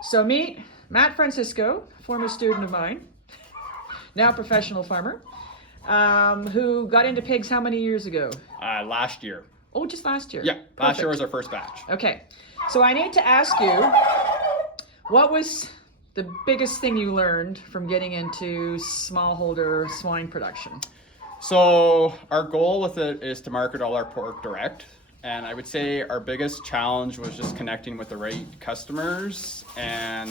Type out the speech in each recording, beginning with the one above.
So meet Matt Francisco, former student of mine, now professional farmer, who got into pigs how many years ago? Last year. Oh, just last year. Yeah, Perfect. last year was our first batch. Okay, so I need to ask you, what was the biggest thing you learned from getting into smallholder swine production? So our goal with it is to market all our pork direct. And I would say our biggest challenge was just connecting with the right customers and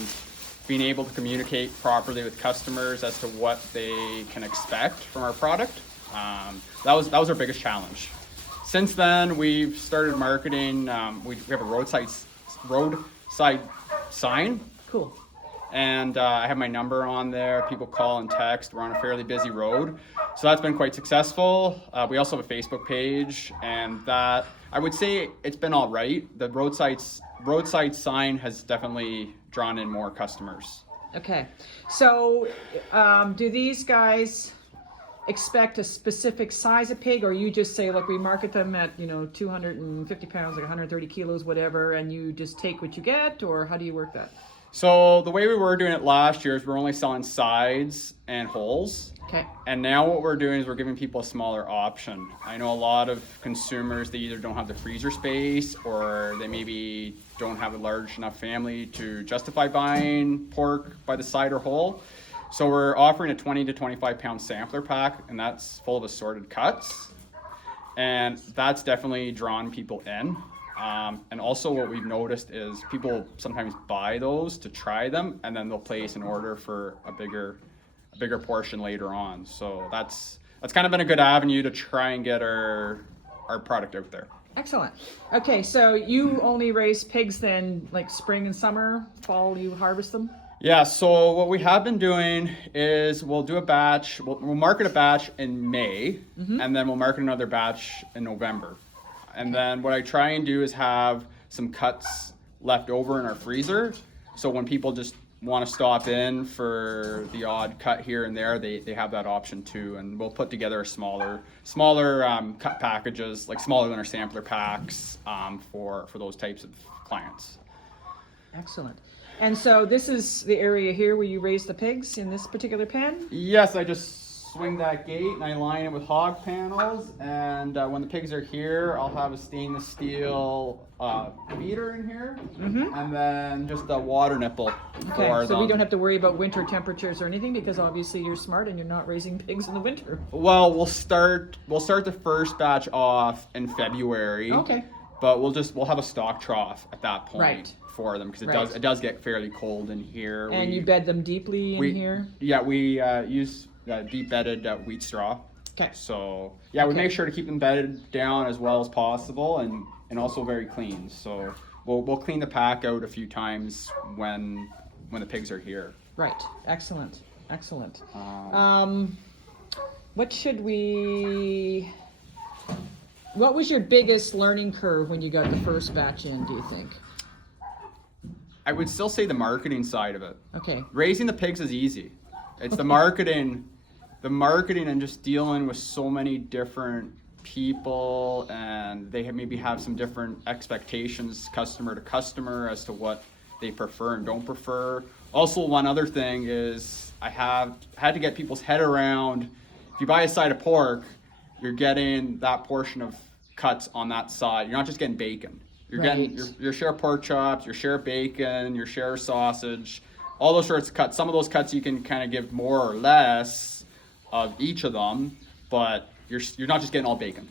being able to communicate properly with customers as to what they can expect from our product. That was our biggest challenge. Since then, we've started marketing. We have a roadside sign. Cool. And I have my number on there. People call and text. We're on a fairly busy road, so that's been quite successful. We also have a Facebook page, and that I would say it's been all right. The roadside sign has definitely drawn in more customers. Okay, so do these guys expect a specific size of pig, or you just say, look, we market them at 250 pounds, like 130 kilos, whatever, and you just take what you get, or how do you work that? So the way we were doing it last year is we're only selling sides and wholes. Okay. And now what we're doing is we're giving people a smaller option. I know a lot of consumers, they either don't have the freezer space or they maybe don't have a large enough family to justify buying pork by the side or whole. So we're offering a 20 to 25 pound sampler pack, and that's full of assorted cuts. And that's definitely drawn people in. And also what we've noticed is people sometimes buy those to try them, and then they'll place an order for a bigger portion later on. So that's kind of been a good avenue to try and get our product out there. Excellent. Okay, so you only raise pigs then, like spring and summer, fall you harvest them? Yeah, so what we have been doing is we'll do a batch, we'll market a batch in May, and then we'll market another batch in November. And then what I try and do is have some cuts left over in our freezer. So when people just want to stop in for the odd cut here and there, they have that option too. And we'll put together smaller cut packages, like smaller than our sampler packs, for those types of clients. Excellent. And so this is the area here where you raise the pigs in this particular pen? Yes, I just swing that gate and I line it with hog panels, and when the pigs are here, I'll have a stainless steel feeder in here, and then just a water nipple for Okay, so them. we don't have to worry about winter temperatures or anything, because obviously you're smart and you're not raising pigs in the winter. Well, we'll start the first batch off in February. Okay. But we'll have a stock trough at that point. Right. For them, because Right. it does get fairly cold in here. And you bed them deeply in here? Yeah, we use deep bedded wheat straw. Okay. So yeah, we Okay. make sure to keep them bedded down as well as possible, and also very clean. So we'll clean the pack out a few times when the pigs are here. Right. Excellent. Excellent. What was your biggest learning curve when you got the first batch in, do you think? I would still say the marketing side of it. Okay. Raising the pigs is easy. It's the marketing and just dealing with so many different people, and they maybe have some different expectations customer to customer as to what they prefer and don't prefer. Also, one other thing is I had to get people's head around, if you buy a side of pork, you're getting that portion of cuts on that side. You're not just getting bacon. You're getting your share of pork chops, your share of bacon, your share of sausage, all those sorts of cuts. Some of those cuts you can kind of give more or less of each of them, but you're not just getting all bacon.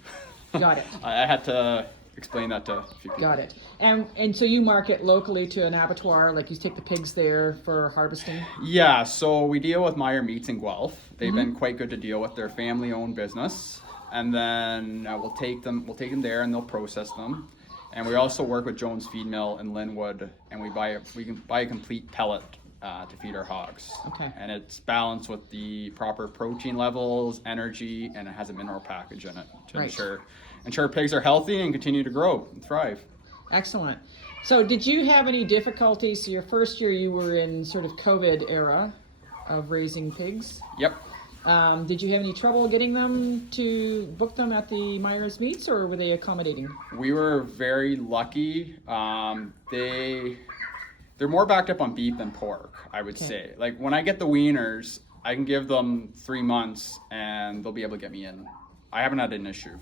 Got it. I had to explain that to a few people. Got it. And so you market locally to an abattoir, like you take the pigs there for harvesting? Yeah, so we deal with Meyer Meats in Guelph. They've been quite good to deal with. Their family-owned business, and then we'll take them there and they'll process them. And we also work with Jones Feed Mill in Linwood, and we can buy a complete pellet to feed our hogs. Okay. And it's balanced with the proper protein levels, energy, and it has a mineral package in it to ensure pigs are healthy and continue to grow and thrive. Excellent. So did you have any difficulties? Your first year you were in sort of COVID era of raising pigs. Yep. Did you have any trouble getting them to book them at the Myers Meats, or were they accommodating? We were very lucky. they're more backed up on beef than pork, I would say. Like when I get the wieners, I can give them 3 months and they'll be able to get me in. I haven't had an issue.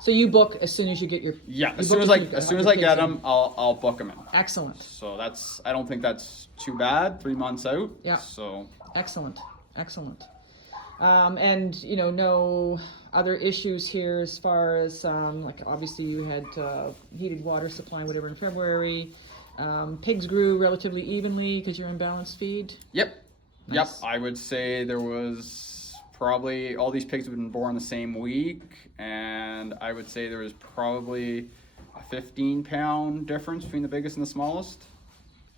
So you book as soon as you get your. Yeah, you as soon book as I your- as soon your as I pigs get in. them, I'll book them in. Excellent. So I don't think that's too bad. 3 months out. Yeah. So Excellent, excellent. And you know, no other issues here as far as like obviously you had heated water supply, whatever, in February. Pigs grew relatively evenly because you're in balanced feed. yep, Nice. yep. I would say there was probably all these pigs have been born the same week, and I would say there was probably a 15-pound difference between the biggest and the smallest.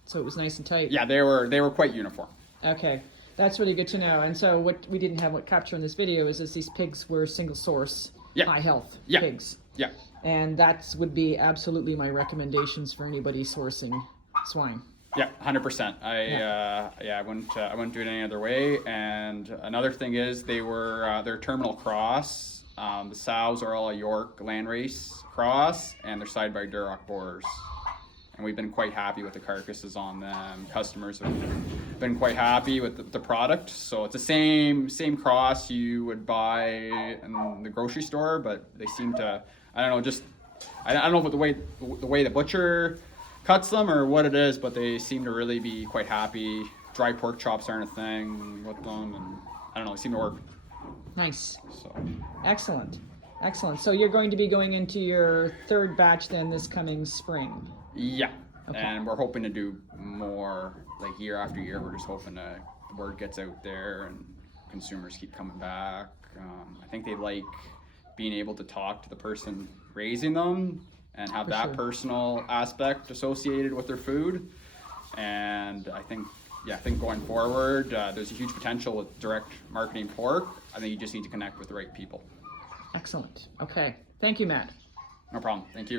So it was nice and tight. Yeah, they were quite uniform. Okay, that's really good to know. And so what we didn't have what capture in this video is these pigs were single source, Yeah. high health Yeah. pigs. Yeah. And that would be absolutely my recommendations for anybody sourcing swine. Yeah, 100%. I wouldn't do it any other way. And another thing is they're terminal cross. The sows are all a York Landrace cross, and they're side by Duroc boars. And we've been quite happy with the carcasses on them. Customers have been quite happy with the product. So it's the same cross you would buy in the grocery store, but they seem to, I don't know, I don't know about the way the butcher cuts them or what it is, but they seem to really be quite happy. Dry pork chops aren't a thing with them, and I don't know, they seem to work. Nice. So Excellent. Excellent. So you're going to be going into your third batch then this coming spring. yeah, Okay. and we're hoping to do more like year after year. We're just hoping the word gets out there and consumers keep coming back. I think they like being able to talk to the person raising them and have For that sure. personal aspect associated with their food. And I think going forward, there's a huge potential with direct marketing pork. I think you just need to connect with the right people. Excellent. Okay. Thank you, Matt. No problem. Thank you.